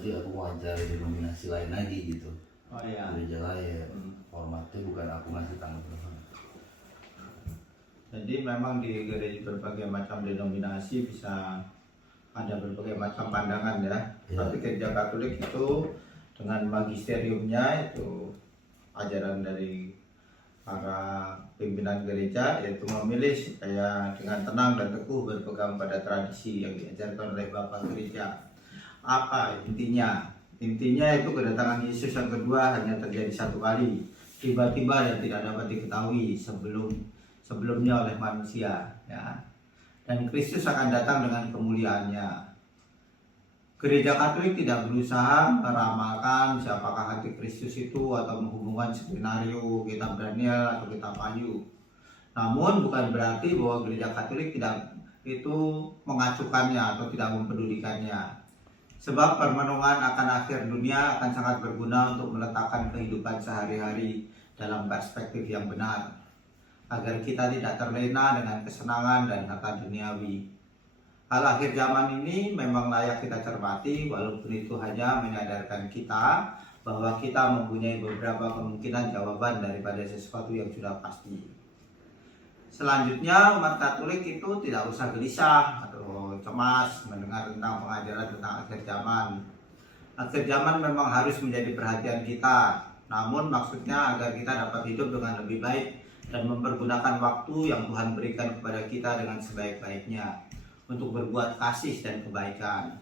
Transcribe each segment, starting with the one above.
berarti aku mau cari denominasi lain lagi gitu. Oh iya. Gereja lain. Formatnya bukan aku ngasih tanggung. Jadi memang di gereja berbagai macam denominasi bisa ada berbagai macam pandangan ya. Tapi gereja Katolik itu dengan magisteriumnya itu ajaran dari para pimpinan gereja, yaitu memilih supaya dengan tenang dan teguh berpegang pada tradisi yang diajarkan oleh Bapak Gereja. Apa intinya? Intinya itu kedatangan Yesus yang kedua hanya terjadi satu kali, tiba-tiba dan tidak dapat diketahui sebelumnya oleh manusia, ya. Dan Kristus akan datang dengan kemuliaannya. Gereja Katolik tidak berusaha meramalkan siapakah hati Kristus itu atau menghubungkan skenario kitab Daniel atau kitab Wahyu. Namun bukan berarti bahwa gereja Katolik tidak itu mengacukannya atau tidak mempedulikannya. Sebab permenungan akan akhir dunia akan sangat berguna untuk meletakkan kehidupan sehari-hari dalam perspektif yang benar, agar kita tidak terlena dengan kesenangan dan harta duniawi. Hal akhir zaman ini memang layak kita cermati, walaupun itu hanya menyadarkan kita bahwa kita mempunyai beberapa kemungkinan jawaban daripada sesuatu yang sudah pasti. Selanjutnya, umat Katolik itu tidak usah gelisah atau cemas mendengar tentang pengajaran tentang akhir zaman. Akhir zaman memang harus menjadi perhatian kita, namun maksudnya agar kita dapat hidup dengan lebih baik dan mempergunakan waktu yang Tuhan berikan kepada kita dengan sebaik-baiknya untuk berbuat kasih dan kebaikan.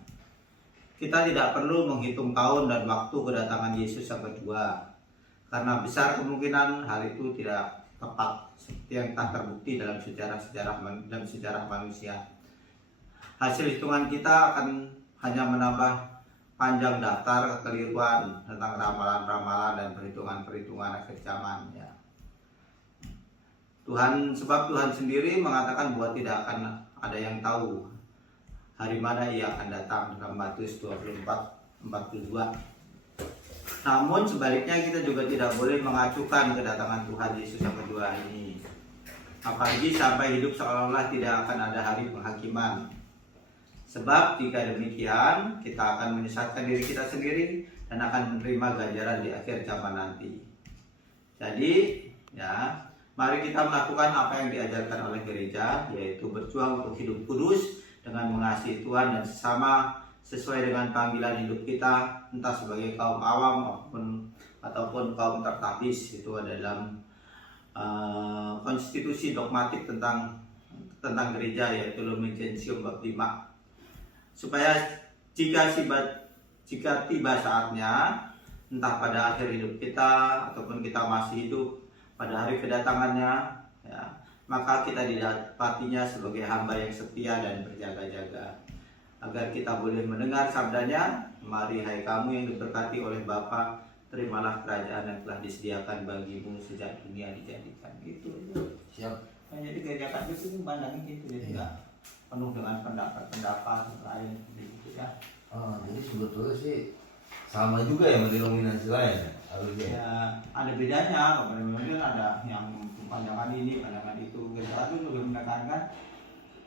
Kita tidak perlu menghitung tahun dan waktu kedatangan Yesus yang kedua, karena besar kemungkinan hal itu tidak tepat seperti yang telah terbukti dalam sejarah manusia. Hasil hitungan kita akan hanya menambah panjang daftar kekeliruan tentang ramalan-ramalan dan perhitungan-perhitungan akhir zaman, ya. Sebab Tuhan sendiri mengatakan bahwa tidak akan ada yang tahu hari mana ia akan datang dalam Matius 24:42. Namun sebaliknya kita juga tidak boleh mengacukan kedatangan Tuhan Yesus yang kedua ini, apalagi sampai hidup seolah-olah tidak akan ada hari penghakiman. Sebab jika demikian kita akan menyesatkan diri kita sendiri dan akan menerima ganjaran di akhir zaman nanti. Jadi ya, mari kita melakukan apa yang diajarkan oleh gereja, yaitu berjuang untuk hidup kudus dengan mengasihi Tuhan dan sesama sesuai dengan panggilan hidup kita, entah sebagai kaum awam ataupun kaum tertapis. Itu dalam konstitusi dogmatik tentang gereja, yaitu Lumen Gentium bab 5. Supaya jika tiba saatnya, entah pada akhir hidup kita ataupun kita masih hidup pada hari kedatangannya, ya, maka kita didapatinya sebagai hamba yang setia dan berjaga-jaga, agar kita boleh mendengar sabdanya, mari hai kamu yang diberkati oleh Bapa, terimalah kerajaan yang telah disediakan bagimu sejak dunia dijadikan. Gitu. Siap. Nah, jadi gereja Katolik itu pandangnya gitu, jadi enggak penuh dengan pendapat-pendapat lain gitu ya. Jadi sebetulnya sih sama juga ya sama denominasi lain ya? Ya, ada bedanya. Kemudian ada yang pandangan ini, pandangan itu. Gereja Katolik lebih menekankan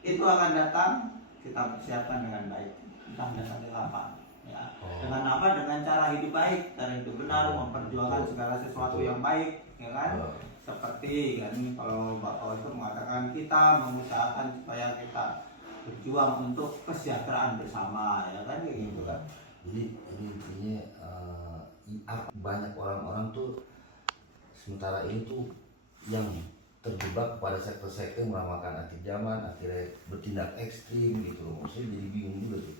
itu akan datang, kita persiapkan dengan baik. Entah datangnya kapan, ya. Dengan apa? Dengan cara hidup baik, cara hidup benar, memperjuangkan segala sesuatu yang baik, ya kan? Seperti kan kalau Bapak itu mengatakan kita mengusahakan supaya kita berjuang untuk kesejahteraan bersama, ya kan, kayak gitu kan. Jadi intinya banyak orang-orang tuh sementara ini tuh yang terjebak pada sekte-sekte meramalkan akhir zaman, akhirnya bertindak ekstrim gitu loh. Maksudnya jadi bingung juga tuh,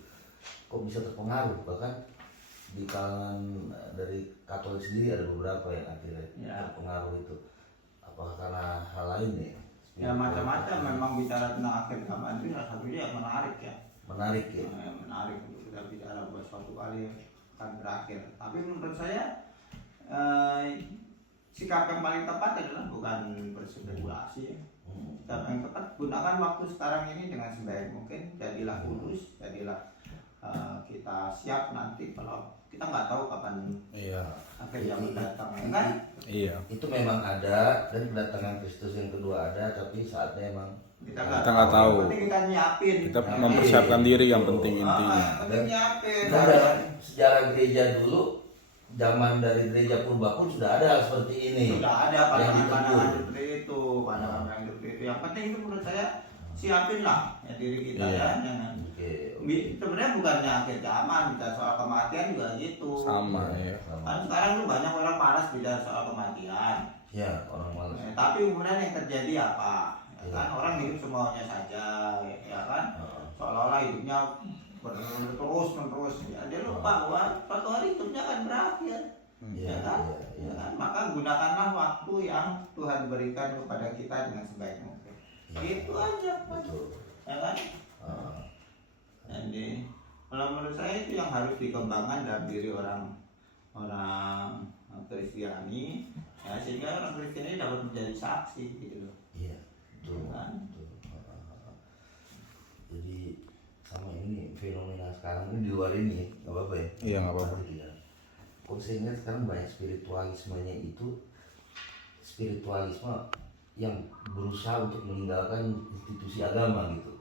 kok bisa terpengaruh. Bahkan di kalangan dari Katolik sendiri ada beberapa yang akhirnya terpengaruh itu. Apakah karena hal lain ya? Ya macam-macam. Memang bicara tentang akhir zaman itu salah satunya yang menarik ya. Menarik ya. Menarik untuk kita bicara buat suatu kali akan berakhir. Tapi menurut saya sikap yang paling tepat adalah bukan berspekulasi ya. Sikap yang tepat, gunakan waktu sekarang ini dengan sebaik mungkin. Jadilah kudus, jadilah kita siap nanti kalau kita nggak tahu kapan Iya. akhir zaman datang, ya kan? Iya. Itu memang ada, dan kedatangan Kristus yang kedua ada, tapi saatnya emang Kita nggak tahu. Yang penting kita nyiapin. Kita mempersiapkan diri yang penting intinya. Yang penting nyiapin. Itu ada sejarah gereja dulu, zaman dari gereja purba pun sudah ada seperti ini. Sudah ada Yang pandangan-pandangan ditegur. seperti itu, pandangan-pandangan seperti itu. Yang penting itu menurut saya siapin lah ya diri kita Iya. ya. Jangan. Oke. Sebenarnya bukannya akhir zaman, bicara soal kematian juga gitu. Sama ya. Kan sekarang tuh banyak orang malas bicara soal kematian. Ya, orang malas. Tapi kemudian yang terjadi apa? Ya Iya. kan orang hidup semaunya saja, ya kan? Seolah-olah hidupnya terus. Ya, dia lupa bahwa suatu hari hidupnya akan berakhir. Iya, Ya kan? iya, Ya kan? Maka gunakanlah waktu yang Tuhan berikan kepada kita dengan sebaik mungkin. iya. Itu aja, Mas. Betul. Ya kan? Ah, Jadi kalau menurut saya itu yang harus dikembangkan dalam diri orang Kristiani, ya, sehingga orang Kristiani dapat menjadi saksi gitu loh. iya, betul. Kan? Betul. Jadi sama ini fenomena sekarang ini di luar ini, nggak apa-apa ya? Iya, nggak apa-apa. Tidak. Kok saya ingat sekarang banyak spiritualismenya itu spiritualisme yang berusaha untuk meninggalkan institusi agama gitu.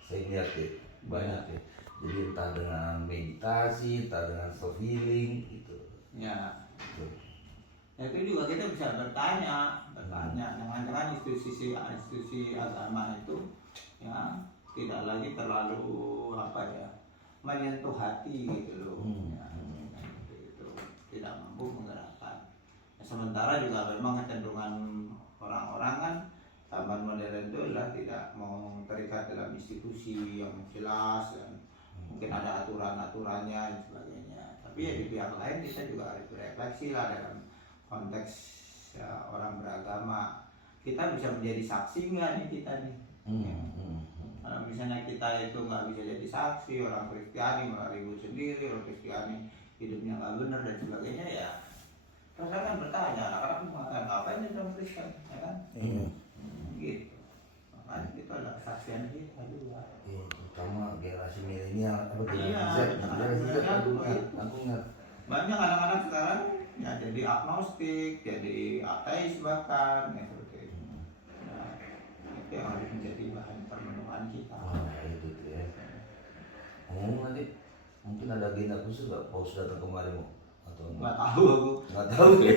Saya lihat ya, banyak ya. Jadi entah dengan meditasi, entah dengan self healing gitu. Ya, Gitu. ya itu juga kita bisa bertanya, jangan-jangan institusi agama itu ya tidak lagi terlalu apa ya menyentuh hati gitu loh. Ya, itu tidak mampu menggerakkan. Ya, sementara juga memang kecenderungan orang-orang kan zaman modern itu adalah tidak mau terikat dalam institusi yang jelas dan mungkin ada aturan-aturannya dan sebagainya. Tapi ya di pihak lain kita juga harus berefleksi lah dalam konteks ya, orang beragama. Kita bisa menjadi saksi nggak nih kita nih? Kalau misalnya kita itu nggak bisa jadi saksi, orang Kristiani malah ribut sendiri, orang Kristiani hidupnya nggak benar dan sebagainya ya. Terus saya kan bertanya, anak-anak mengatakan ngapain jadi orang Kristen, ya kan? Iya. Gitu. Makanya itu adalah kesaksian kita juga. Iya, terutama generasi milenial, apa Iya, generasi Z, aku ingat. Banyak anak-anak sekarang ya jadi agnostik, jadi ateis bahkan ya seperti itu. Nah, itu yang harus menjadi bahan permenungan kita. Wah, itu tuh ya. Ngomong nanti mungkin ada agenda khusus nggak? Paus datang kemari mau atau Nggak tahu aku. nggak tahu ya.